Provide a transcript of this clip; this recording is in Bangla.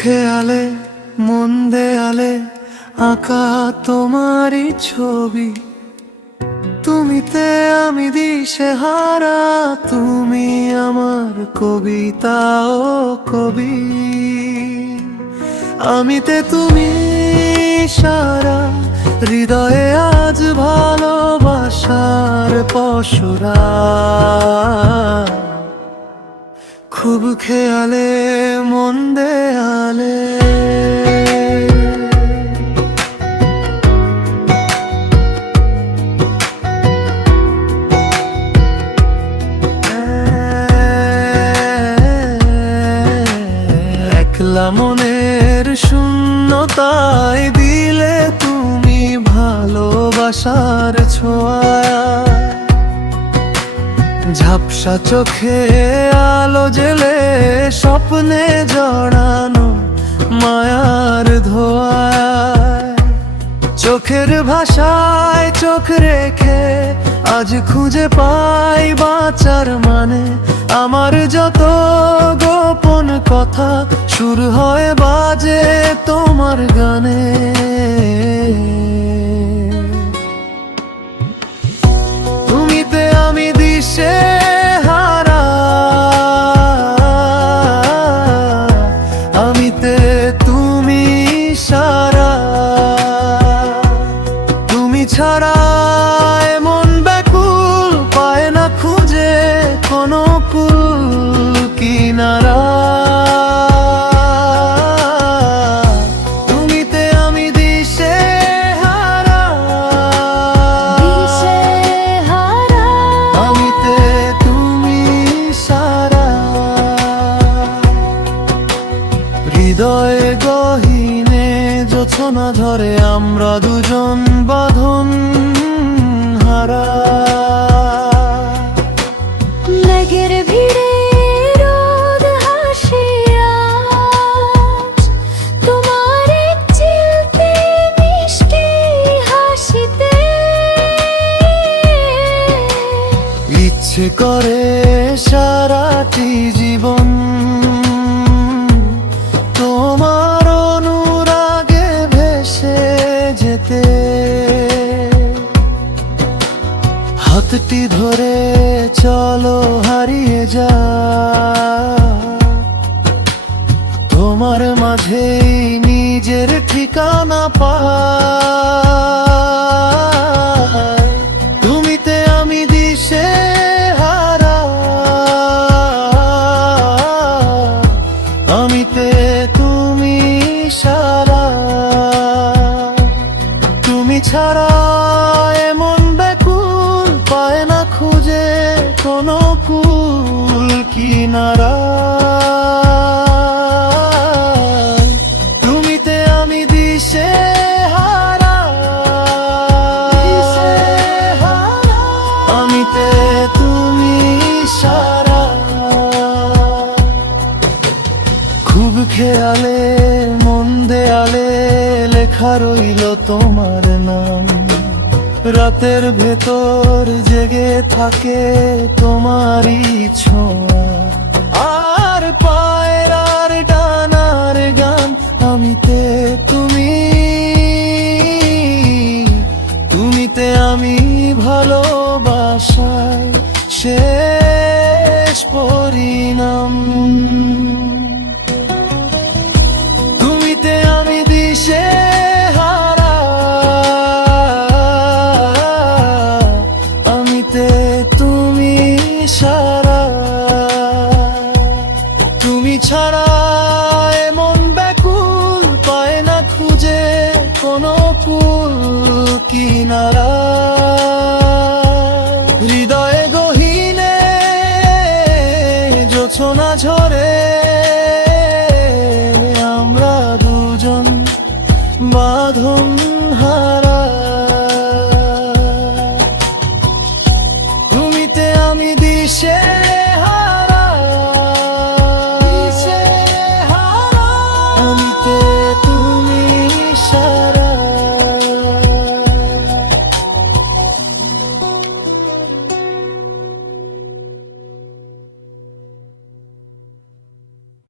খেয়ালে মন দেয়ালে আঁকা তোমারই ছবি, তুমিতে আমি দিশেহারা, তুমি আমার কবিতা ও কবি। আমিতে তুমি সারা, হৃদয়ে আজ ভালোবাসার পশুরা। খুব খেয়ালে মন দেয়ালে একলা মনের শূন্যতায় দিলে তুমি ভালোবাসার ছোঁয়া। ঝাপসা চোখে আলো জেলে স্বপ্নে জড়ানো মায়ার ধোঁয়ায়। চোখের ভাষায় চোখ রেখে আজ খুঁজে পাই বাঁচার মানে। আমার যত গোপন কথা সুর হয় বাজে তোমার গানে। তুমিতে আমি দিশেহারা, আমিতে তুমি সারা। তুমি ছাড়া মন ব্যাকুল পায় না খুঁজে কোনো কুল কিনারা। তুমিতে আমি দিশেহারা, আমিতে তুমি সারা। হৃদয়ে গহীনে জোছনা ধরে আমরা দুজন বাঁধন হারা। মেঘের ভিড়ে রোদ হাসিয়া তোমার চিলতে মিষ্টি হাসিতে। ইচ্ছে করে সারাটি জীবন তোমার অনুরাগে ভেসে যেতে। হাতটি ধরে চলো হারিয়ে যা তোমার মাঝেই নিজের ঠিকানা পাই। তুমিতে আমি দিশেহারা, আমিতে তুমি সারা। তুমি ছাড়া এমন ব্যাকুল পায় না খুঁজে কোনো কুল কিনারা। তুমিতে আমি দিশেহারা, আমিতে তুমি সারা। খুব খেয়ালে মন দেয়ালে লেখা রইল তোমার নাম। রাতের ভেতর জেগে থাকে তোমারই ছোঁয়া। আর পায়রার ডানার গান আমিতে তুমি, তুমিতে আমি ভালোবাসায় শেষ পরিণাম। তুমিতে আমি দিশেহারা, আমিতে তুমি সারা। তুমি ছাড়া এমন ব্যাকুল পায় না খুঁজে কোনো কুল কিনারা।